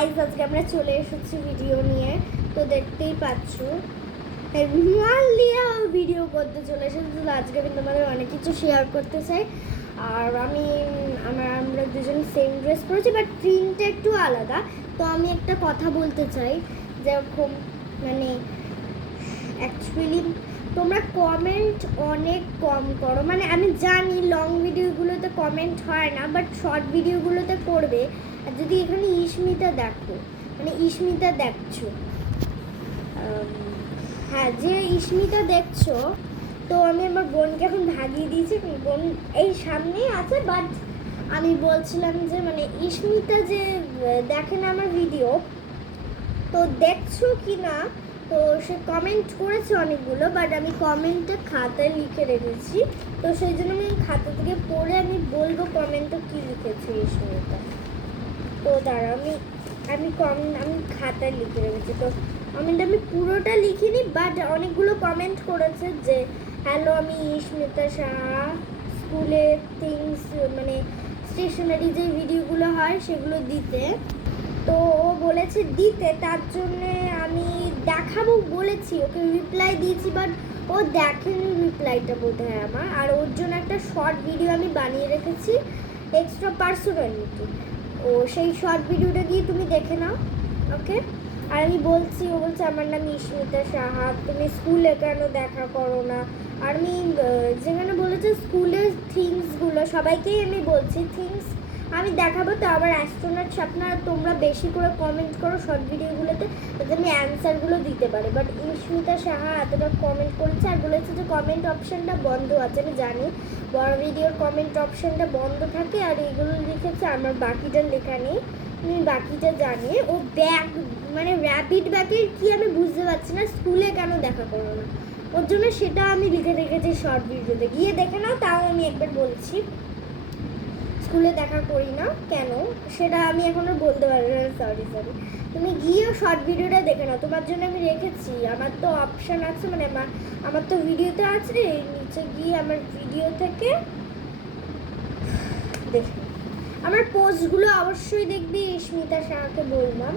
Guys, আজকে আমরা চলে এসেছি ভিডিও নিয়ে। তো দেখতেই পাচ্ছ ভিডিও করতে চলে এসেছি। তো আজকে আমি তোমাদের অনেক কিছু শেয়ার করতে চাই। আর আমরা দুজন সেম ড্রেস পরেছি, বাট প্রিন্টটা একটু আলাদা। তো আমি একটা কথা বলতে চাই, যেরকম মানে অ্যাকচুয়ালি তোমরা কমেন্ট অনেক কম করো। মানে আমি জানি লং ভিডিওগুলোতে কমেন্ট হয় না, বাট শর্ট ভিডিওগুলোতে করবে। আর যদি এখানে ইস্মিতা দেখো, মানে ইস্মিতা দেখছো, হ্যাঁ যে ইস্মিতা দেখছো, তো আমি আমার বোনকে এখন ভাগিয়ে দিয়েছি। বোন এই সামনেই আছে, বাট আমি বলছিলাম যে মানে ইস্মিতা যে দেখে না আমার ভিডিও, তো দেখছো কি না। তো সে কমেন্ট করেছে অনেকগুলো, বাট আমি কমেন্টটা খাতায় লিখে রেখেছি। তো সেই জন্য আমি খাতা থেকে পড়ে আমি বলবো কমেন্টটা কী লিখেছি ইস্মিতা। তো দাঁড়া, আমি খাতায় লিখে রেখেছি। তো কমেন্ট আমি পুরোটা লিখিনি, বাট অনেকগুলো কমেন্ট করেছে যে হ্যালো, আমি ইস্মিতা সাহা, স্কুলে থিংস মানে স্টেশনারি যে ভিডিওগুলো হয় সেগুলো দিতে। তো ও বলেছে দিতে, তার জন্যে আমি দেখাবো বলেছি, ওকে রিপ্লাই দিয়েছি, বাট ও দেখেনি রিপ্লাইটা বোধহয় আমার। আর ওর জন্য একটা শর্ট ভিডিও আমি বানিয়ে রেখেছি, এক্সট্রা পার্সোনালিটি। ও সেই শর্ট ভিডিওটা গিয়ে তুমি দেখে নাও, ওকে। আর আমি বলছি, ও বলছে আমার নাম ইস্মিতা সাহা, তুমি স্কুলে কেন দেখা করো না। আর আমি যেখানে বলেছে স্কুলের থিংসগুলো সবাইকেই আমি বলছি থিংস আমি দেখাবো। তো আবার অ্যাস্ট্রোনট স্বপ্না তোমরা বেশি করে কমেন্ট করো শর্ট ভিডিওগুলোতে, যাতে আমি অ্যান্সারগুলো দিতে পারি। বাট ইস্মিতা সাহা এতটা কমেন্ট করেছে আর বলেছে যে কমেন্ট অপশানটা বন্ধ আছে। আমি জানি বড় ভিডিওর কমেন্ট অপশানটা বন্ধ থাকে, আর এগুলো লিখেছে, আমার বাকিটা লেখা নেই, আমি বাকিটা জানি। ও ব্যাগ মানে র্যাপিড ব্যাগের কি আমি বুঝতে পারছি না, স্কুলে কেন দেখা করো না, ওর জন্য সেটা আমি লিখে রেখেছি শর্ট ভিডিওতে, গিয়ে দেখে নাও। তাও আমি একবার বলছি, স্কুলে দেখা করি না কেন সেটা আমি এখনো বলতে পারবো না, সরি। তুমি গিয়েও শর্ট ভিডিওটা দেখে নাও, তোমার জন্য আমি রেখেছি। আমার তো অপশান আছে, মানে আমার তো ভিডিওতে আছে, নিচে গিয়ে আমার ভিডিও থেকে দেখে আমার পোস্টগুলো অবশ্যই দেখবি, ইস্মিতা সাহাকে বললাম।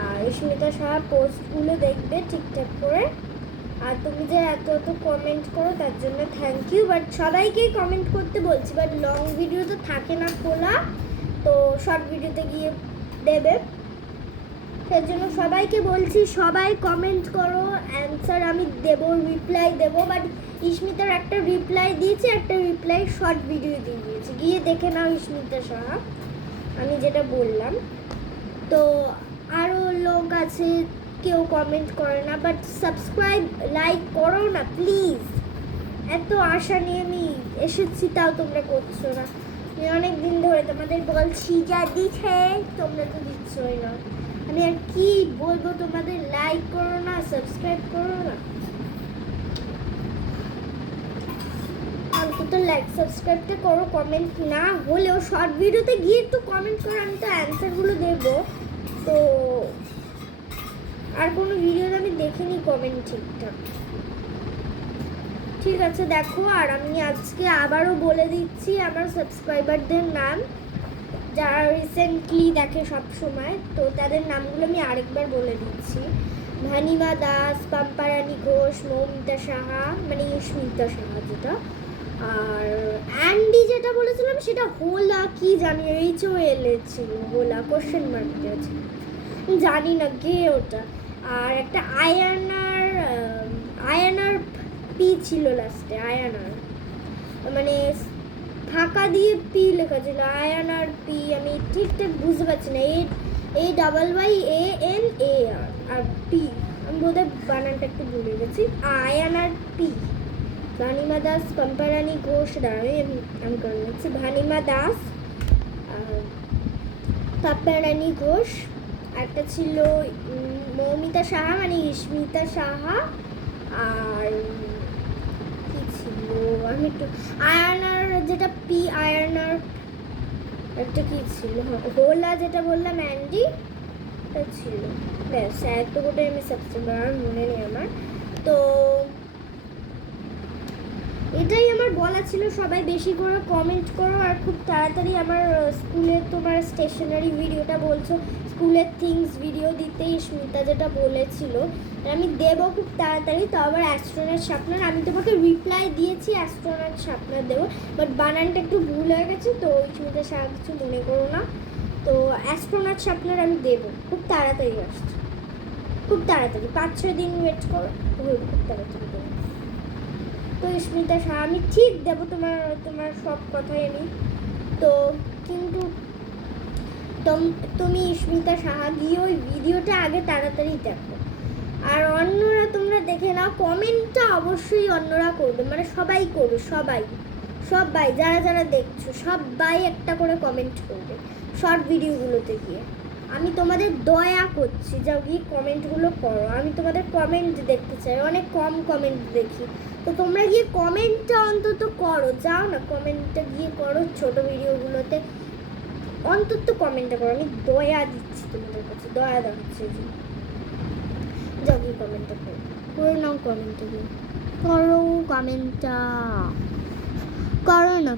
আর ইস্মিতা সাহা পোস্টগুলো দেখবে ঠিকঠাক করে। আর তুমি যে এত কমেন্ট করো তার জন্য থ্যাংক ইউ। বাট সবাইকেই কমেন্ট করতে বলছি, বাট লং ভিডিও তো থাকে না খোলা, তো শর্ট ভিডিওতে গিয়ে দেবে। তার জন্য সবাইকে বলছি, সবাই কমেন্ট করো, অ্যান্সার আমি দেবো, রিপ্লাই দেবো। বাট ইস্মিতার একটা রিপ্লাই দিয়েছি, একটা রিপ্লাই শর্ট ভিডিও দিয়ে দিয়েছি, গিয়ে দেখে নাও ইস্মিতা সাহা আমি যেটা বললাম। তো আরও লোক আছে কেউ কমেন্ট করে না, বাট সাবস্ক্রাইব লাইক করো না প্লিজ। এত আশা নিয়ে আমি এসেছি, তাও তোমরা করছো না। আমি অনেক দিন ধরে তোমাদের বলছি যা দিচ্ছে, তোমরা তো দিচ্ছই না। আমি আর কি বলবো তোমাদের, লাইক করো না, সাবস্ক্রাইব করো না। অন্তত লাইক সাবস্ক্রাইবটা করো, কমেন্ট না হলেও শর্ট ভিডিওতে গিয়ে একটু কমেন্ট করো, আমি তো অ্যান্সারগুলো দেবো। তো আর কোনো ভিডিওতে আমি দেখিনি কমেন্ট ঠিকঠাক, ঠিক আছে দেখো। আর আমি আজকে আবারও বলে দিচ্ছি আমার সাবস্ক্রাইবারদের নাম, যারা রিসেন্টলি দেখে সব সময়, তো তাদের নামগুলো আমি আরেকবার বলে দিচ্ছি। ভানিমা দাস, পাম্পারানি ঘোষ, মৌমিতা সাহা মানে ইস্মিতা সাহা যেটা, আর অ্যান্ডি যেটা বলেছিলাম সেটা হোলা কি জানি, HOL ছিল, হোলা কোশ্চেন মার্ক দিয়েছে, জানি না গে ওটা। আর একটা আয়ানার পি ছিল লাস্টে, আয়ানার মানে ফাঁকা দিয়ে পি লেখা ছিল, আয়ানার পি, আমি ঠিকঠাক বুঝতে পারছি না। AAYANAR আর পি, আমি বোধহয় বানানটা একটু ভুলে গেছি। আয়ানার পি, ভানিমা দাস, পাম্পারানি ঘোষ, আমি করে নিচ্ছি, ভানিমা দাস, পাম্পারানি ঘোষ, একটা ছিল মৌমিতা সাহা মানে ইস্মিতা সাহা, আর কি ছিল আমি একটু আয়ানার যেটা পি, আয়ানার একটা কি ছিল, হোলা যেটা বললাম অ্যান্ডি ছিল, ব্যাস এত গোটাই আমি সাবস্ক্রাইবার, আর মনে নেই আমার। তো এটাই আমার বলা ছিল, সবাই বেশি করে কমেন্ট করো আর খুব তাড়াতাড়ি আমার স্কুলের তোমার স্টেশনারি ভিডিওটা বলছো স্কুলের থিংস ভিডিও দিতে স্মিতা যেটা বলেছিল আমি দেবো খুব তাড়াতাড়ি। তো আবার অ্যাস্ট্রোনট শার্পনার আমি তোমাকে রিপ্লাই দিয়েছি অ্যাস্ট্রোনট শার্পনার দেবো, বাট বানানটা একটু ভুল হয়ে গেছে, তো স্মিতা সারা কিছু মনে করো না। তো অ্যাস্ট্রোনট শার্পনার আমি দেবো খুব তাড়াতাড়ি, আসছে খুব তাড়াতাড়ি, 5-6 দিন ওয়েট করো, খুব তাড়াতাড়ি দেবো। তো স্মিতা শাহ আমি ঠিক দেবো তোমার সব কথাই আমি। তো কিন্তু তুমি স্মিতা সাহা গিয়ে ওই ভিডিওটা আগে তাড়াতাড়ি দেখো, আর অন্যরা তোমরা দেখে নাও। কমেন্টটা অবশ্যই অন্যরা করবে, মানে সবাই করবে, সবাই যারা যারা দেখছো সবাই একটা করে কমেন্ট করবে শর্ট ভিডিওগুলোতে গিয়ে। আমি তোমাদের দয়া করছি, যাও গিয়ে কমেন্টগুলো করো, আমি তোমাদের কমেন্ট দেখতে চাই, অনেক কম কমেন্ট দেখি। তো তোমরা গিয়ে কমেন্টটা অন্তত করো, যাও না কমেন্টটা গিয়ে করো, ছোট ভিডিওগুলোতে অন্তত কমেন্টটা করো, আমি দয়া দিচ্ছি তোমাদের কাছে, দয়া দেখাচ্ছি। যাও গিয়ে কমেন্টটা করে নাও, কমেন্টটা গিয়ে করো, কমেন্টটা করো না,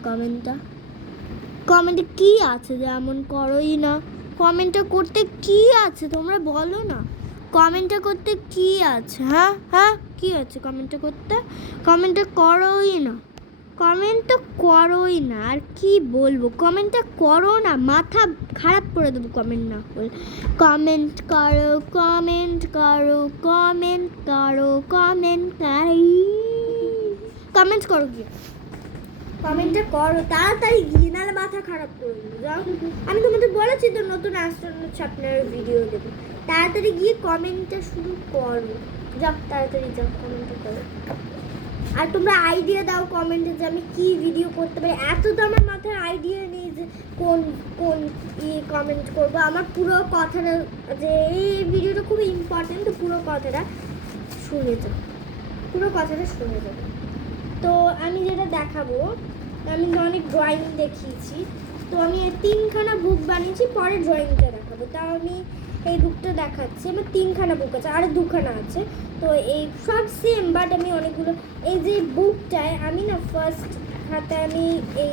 কমেন্টে কি আছে যে এমন করোই না? কমেন্টটা করতে কি আছে তোমরা বলো না, কমেন্টটা করতে কি আছে? হ্যাঁ কি আছে কমেন্টটা করতে? কমেন্টটা করোই না, কমেন্টটা করোই না, আর কি বলবো, কমেন্টটা করো না, মাথা খারাপ করে দেবো কমেন্ট না করে। কমেন্ট করো, কমেন্ট করো, কমেন্ট করো, কমেন্ট করো গিয়ে, কমেন্টটা করো তাড়াতাড়ি গিয়ে, নাহলে মাথা খারাপ করে দেবো। যাও, আমি তোমাদের বলেছি তো নতুন অ্যাস্ট্রোনট শার্পনার ভিডিও দেবো, তাড়াতাড়ি গিয়ে কমেন্টটা শুরু করো, যাও তাড়াতাড়ি যাও কমেন্টটা করো। আর তোমরা আইডিয়া দাও কমেন্টে যে আমি কি ভিডিও করতে পারি, এত তো আমার মাথায় আইডিয়া নেই যে কোন কমেন্ট করবো। আমার পুরো কথাটা যে এই ভিডিওটা খুব ইম্পর্টেন্ট, তো পুরো কথাটা শুনে যাও, তো আমি যেটা দেখাবো, আমি অনেক ড্রয়িং দেখিয়েছি, তো আমি 3খানা বুক বানিয়েছি, পরে ড্রয়িংটা দেখাবো। তাও আমি এই বুকটা দেখাচ্ছি, আমার 3খানা বুক আছে, আর 2খানা আছে, তো এই সব সেম, বাট আমি অনেকগুলো, এই যে বুকটায় আমি না ফার্স্ট খাতায় আমি এই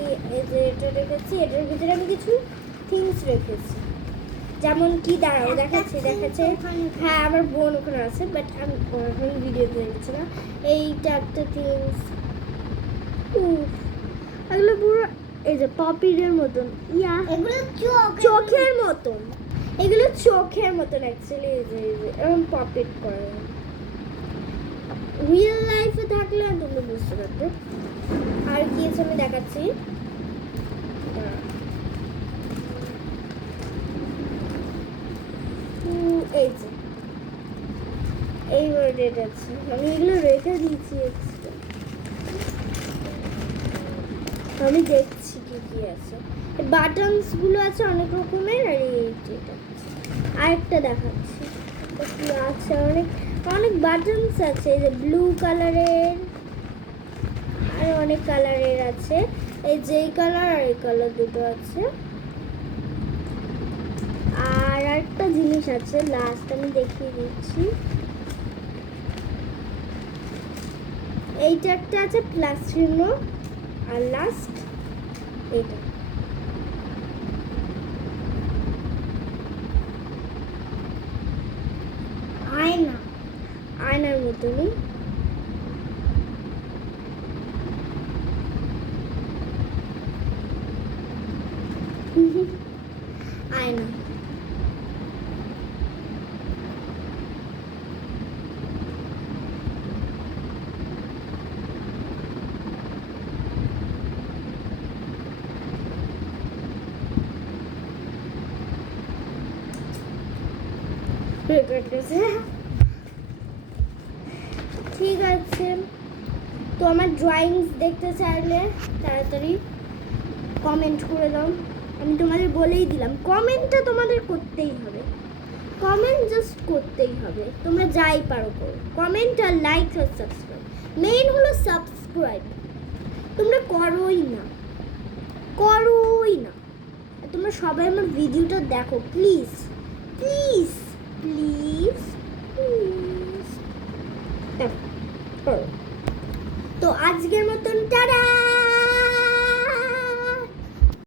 যে এটা রেখেছি, এটার ভিতরে আমি কিছু থিংস রেখেছি, যেমন কি দাঁড়াও দেখাচ্ছে, হ্যাঁ আমার বোন ওখানে আছে, বাট আমি এখন ভিডিওতে দেখছি না। এইটা একটা থিংস, এগুলো পুরো এই যে পপির মতন, এগুলো চোখের মতন, এগুলো চোখের মতন অ্যাকচুয়ালি, এই যে এরকম পপিট করে, রিয়েল লাইফে থাকলে তোমরা বুঝতে পারবে। আর কি আছে আমি দেখাচ্ছি, এই যে এই ওয়ার্ডেড আছে, আমি এগুলো রেখে দিয়েছি, আমি দেখছি কি কি আছে, বাটনস গুলো আছে অনেক রকমের, আর এইটা আরেকটা দেখাচ্ছি কি আছে, অনেক বাটনস আছে, এই যে ব্লু কালারের, আর অনেক কালারের আছে, এই যে এই কালার আর এই কালার দুটো আছে। আর একটা জিনিস আছে, লাস্ট আমি দেখিয়ে দিচ্ছি, এইটা একটা আছে প্লাস চিহ্ন, আর লাস্ট এটা আয়নার মতনই, আয়না। ঠিক আছে, তো আমার ড্রয়িংস দেখতে চাইলে তাড়াতাড়ি কমেন্ট করে দাও, আমি তোমাদের বলেই দিলাম, কমেন্টটা তোমাদের করতেই হবে, কমেন্ট জাস্ট করতেই হবে, তোমরা যাই পারো করো, কমেন্ট আর লাইক আর সাবস্ক্রাইব, মেইন হলো সাবস্ক্রাইব, তোমরা করোই না, তোমরা সবাই আমার ভিডিওটা দেখো প্লিজ, দেখো করো। তো আজকের মতন টাটা।